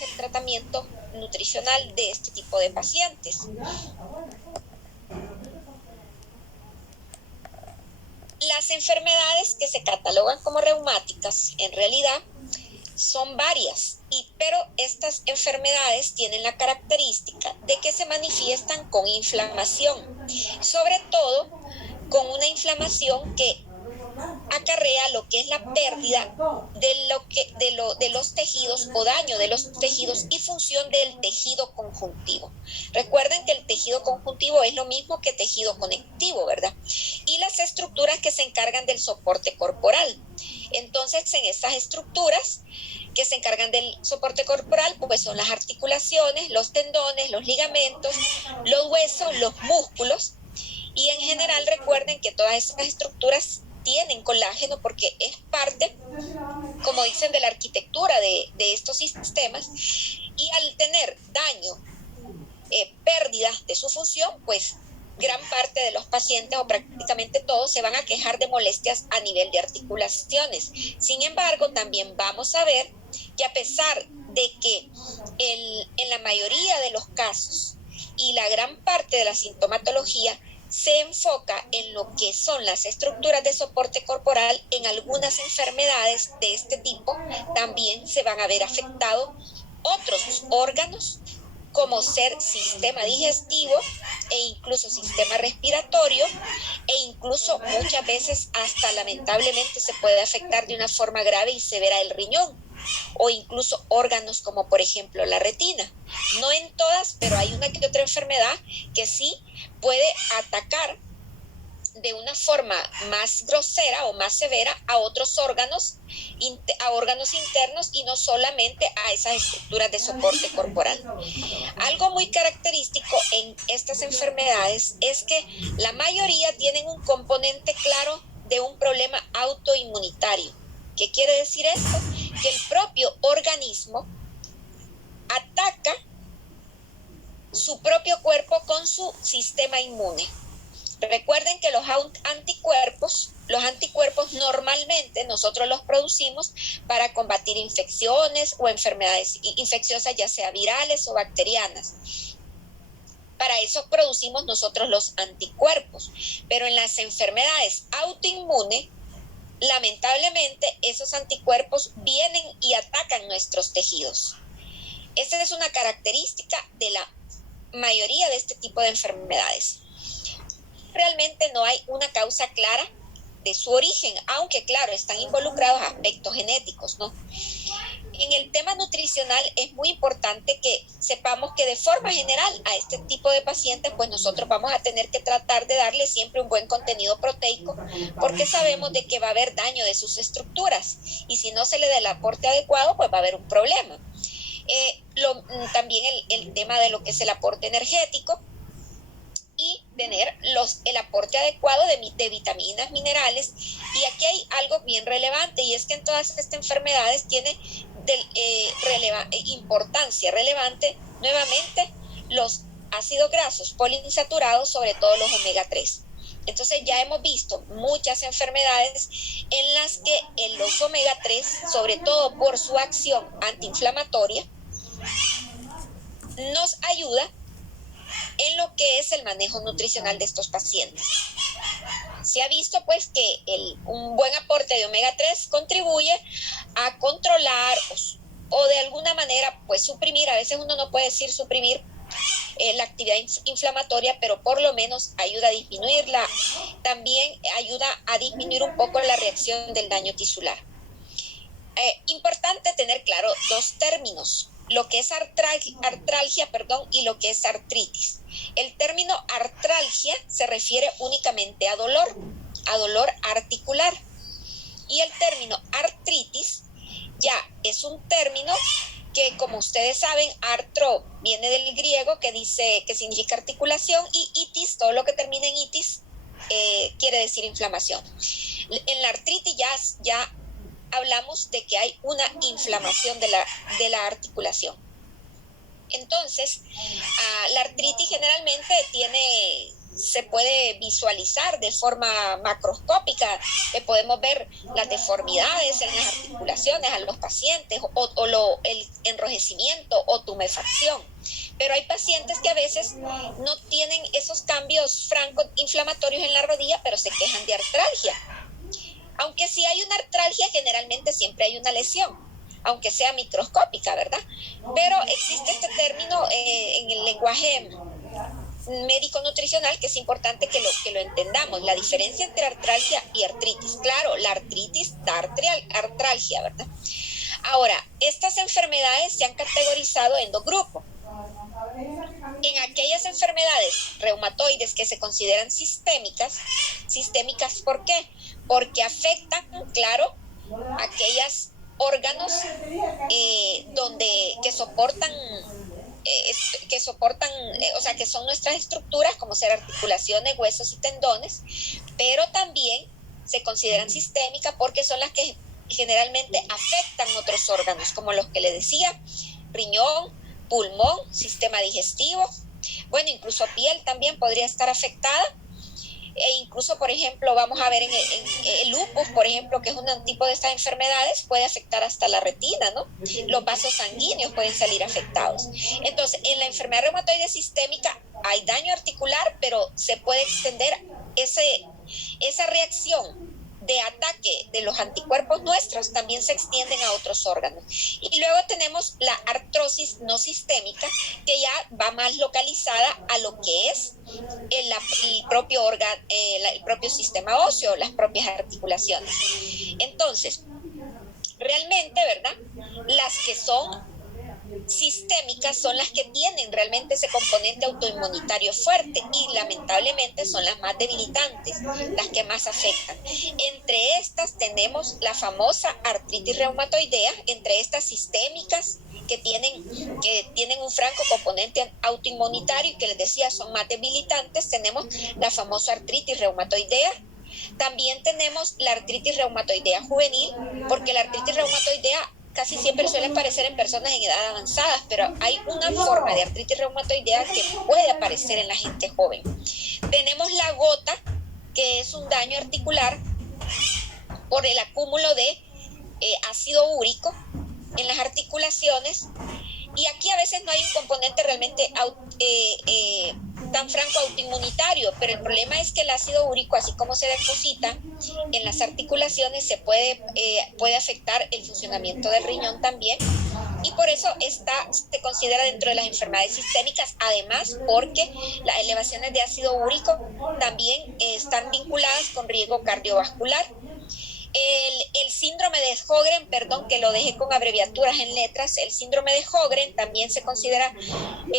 el tratamiento nutricional de este tipo de pacientes. Las enfermedades que se catalogan como reumáticas en realidad son varias, pero estas enfermedades tienen la característica de que se manifiestan con inflamación, sobre todo con una inflamación que acarrea lo que es la pérdida de los tejidos o daño de los tejidos y función del tejido conjuntivo. Recuerden que el tejido conjuntivo es lo mismo que tejido conectivo, ¿verdad? Y las estructuras que se encargan del soporte corporal. Entonces, en estas estructuras que se encargan del soporte corporal, pues son las articulaciones, los tendones, los ligamentos, los huesos, los músculos. Y en general recuerden que todas estas estructuras tienen colágeno porque es parte, como dicen, de la arquitectura de estos sistemas, y al tener daño, pérdidas de su función, pues gran parte de los pacientes o prácticamente todos se van a quejar de molestias a nivel de articulaciones. Sin embargo, también vamos a ver que a pesar de que en la mayoría de los casos y la gran parte de la sintomatología se enfoca en lo que son las estructuras de soporte corporal, en algunas enfermedades de este tipo también se van a ver afectados otros órganos, como ser sistema digestivo e incluso sistema respiratorio, e incluso muchas veces hasta lamentablemente se puede afectar de una forma grave y severa el riñón, o incluso órganos como por ejemplo la retina. No en todas, pero hay una que otra enfermedad que sí puede atacar de una forma más grosera o más severa a otros órganos, a órganos internos, y no solamente a esas estructuras de soporte corporal. Algo muy característico en estas enfermedades es que la mayoría tienen un componente claro de un problema autoinmunitario. ¿Qué quiere decir esto? Que el propio organismo ataca su propio cuerpo con su sistema inmune. Recuerden que los anticuerpos normalmente nosotros los producimos para combatir infecciones o enfermedades infecciosas, ya sea virales o bacterianas. Para eso producimos nosotros los anticuerpos. Pero en las enfermedades autoinmunes, lamentablemente esos anticuerpos vienen y atacan nuestros tejidos. Esa es una característica de la mayoría de este tipo de enfermedades. Realmente no hay una causa clara de su origen, aunque claro, están involucrados aspectos genéticos, ¿no? En el tema nutricional es muy importante que sepamos que de forma general a este tipo de pacientes, pues nosotros vamos a tener que tratar de darle siempre un buen contenido proteico, porque sabemos de que va a haber daño de sus estructuras, y si no se le da el aporte adecuado, pues va a haber un problema. También el tema de lo que es el aporte energético, y tener el aporte adecuado de vitaminas, minerales. Y aquí hay algo bien relevante, y es que en todas estas enfermedades tiene importancia relevante nuevamente los ácidos grasos poliinsaturados, sobre todo los omega 3. Entonces ya hemos visto muchas enfermedades en las que los omega 3, sobre todo por su acción antiinflamatoria, nos ayuda en lo que es el manejo nutricional de estos pacientes. Se ha visto pues que un buen aporte de omega 3 contribuye a controlar o de alguna manera pues suprimir, a veces uno no puede decir suprimir la actividad inflamatoria, pero por lo menos ayuda a disminuirla. También ayuda a disminuir un poco la reacción del daño tisular. Importante tener claro dos términos: lo que es artralgia, y lo que es artritis. El término artralgia se refiere únicamente a dolor articular, y el término artritis ya es un término que, como ustedes saben, artro viene del griego, que significa articulación, y itis, todo lo que termina en itis, quiere decir inflamación. En la artritis ya hablamos de que hay una inflamación de la articulación. Entonces, la artritis generalmente tiene se puede visualizar de forma macroscópica, podemos ver las deformidades en las articulaciones a los pacientes o el enrojecimiento o tumefacción. Pero hay pacientes que a veces no tienen esos cambios franco-inflamatorios en la rodilla, pero se quejan de artralgia. Aunque si hay una artralgia, generalmente siempre hay una lesión, aunque sea microscópica, ¿verdad? Pero existe este término en el lenguaje médico-nutricional que es importante que lo entendamos, la diferencia entre artralgia y artritis. Claro, la artritis da artralgia, ¿verdad? Ahora, estas enfermedades se han categorizado en 2 grupos. En aquellas enfermedades reumatoides que se consideran sistémicas, ¿por qué? Porque afectan, claro, aquellos órganos que soportan, o sea, que son nuestras estructuras, como ser articulaciones, huesos y tendones, pero también se consideran sistémicas porque son las que generalmente afectan otros órganos, como los que le decía, riñón, pulmón, sistema digestivo, bueno, incluso piel también podría estar afectada, e incluso, por ejemplo, vamos a ver en el lupus, por ejemplo, que es un tipo de estas enfermedades, puede afectar hasta la retina, ¿no? Los vasos sanguíneos pueden salir afectados. Entonces, en la enfermedad reumatoide sistémica hay daño articular, pero se puede extender esa reacción de ataque de los anticuerpos nuestros, también se extienden a otros órganos. Y luego tenemos la artrosis no sistémica, que ya va más localizada a lo que es el propio sistema óseo, las propias articulaciones. Entonces, realmente, ¿verdad? Las que son sistémicas son las que tienen realmente ese componente autoinmunitario fuerte y lamentablemente son las más debilitantes, las que más afectan. Entre estas tenemos la famosa artritis reumatoidea, entre estas sistémicas que tienen un franco componente autoinmunitario y que les decía son más debilitantes, tenemos la famosa artritis reumatoidea. También tenemos la artritis reumatoidea juvenil, porque la artritis reumatoidea casi siempre suele aparecer en personas en edad avanzada, pero hay una forma de artritis reumatoidea que puede aparecer en la gente joven. Tenemos la gota, que es un daño articular por el acúmulo de ácido úrico en las articulaciones, y aquí a veces no hay un componente realmente tan franco autoinmunitario, pero el problema es que el ácido úrico, así como se deposita en las articulaciones, puede afectar el funcionamiento del riñón también, y por eso se considera dentro de las enfermedades sistémicas, además porque las elevaciones de ácido úrico también están vinculadas con riesgo cardiovascular. El síndrome de Sjögren, que lo dejé con abreviaturas en letras, el síndrome de Sjögren también se considera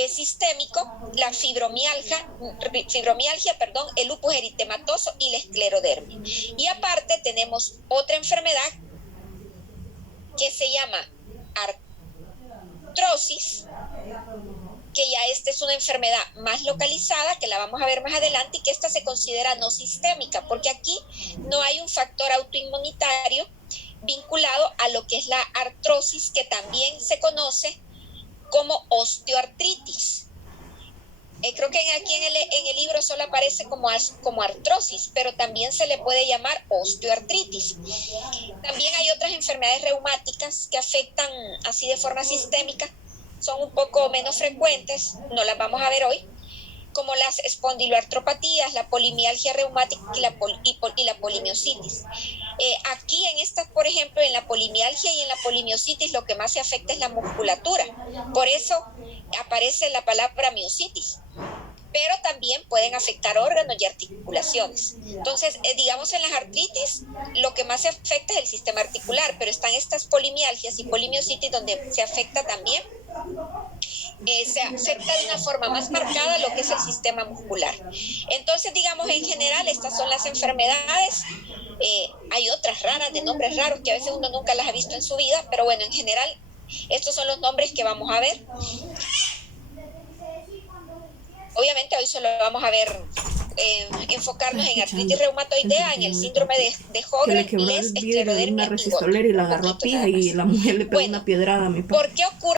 sistémico, la fibromialgia, el lupus eritematoso y la esclerodermia. Y aparte tenemos otra enfermedad que se llama artrosis, que ya esta es una enfermedad más localizada, que la vamos a ver más adelante, y que esta se considera no sistémica, porque aquí no hay un factor autoinmunitario vinculado a lo que es la artrosis, que también se conoce como osteoartritis. Creo que aquí en el libro solo aparece como artrosis, pero también se le puede llamar osteoartritis. También hay otras enfermedades reumáticas que afectan así de forma sistémica, son un poco menos frecuentes, no las vamos a ver hoy, como las espondiloartropatías, la polimialgia reumática y la polimiositis. Aquí en estas, por ejemplo, en la polimialgia y en la polimiositis, lo que más se afecta es la musculatura. Por eso aparece la palabra miositis. Pero también pueden afectar órganos y articulaciones. Entonces, digamos, en las artritis, lo que más se afecta es el sistema articular, pero están estas polimialgias y polimiositis donde se afecta también, se afecta de una forma más marcada lo que es el sistema muscular. Entonces, digamos, en general, estas son las enfermedades. Hay otras raras, de nombres raros, que a veces uno nunca las ha visto en su vida, pero bueno, en general, estos son los nombres que vamos a ver. Obviamente hoy solo vamos a ver, enfocarnos en artritis reumatoidea, en el síndrome de Sjögren, les esclerodermia y la agarró a pija y la mujer le pegó una piedrada a mi papá. ¿Por qué ocurre?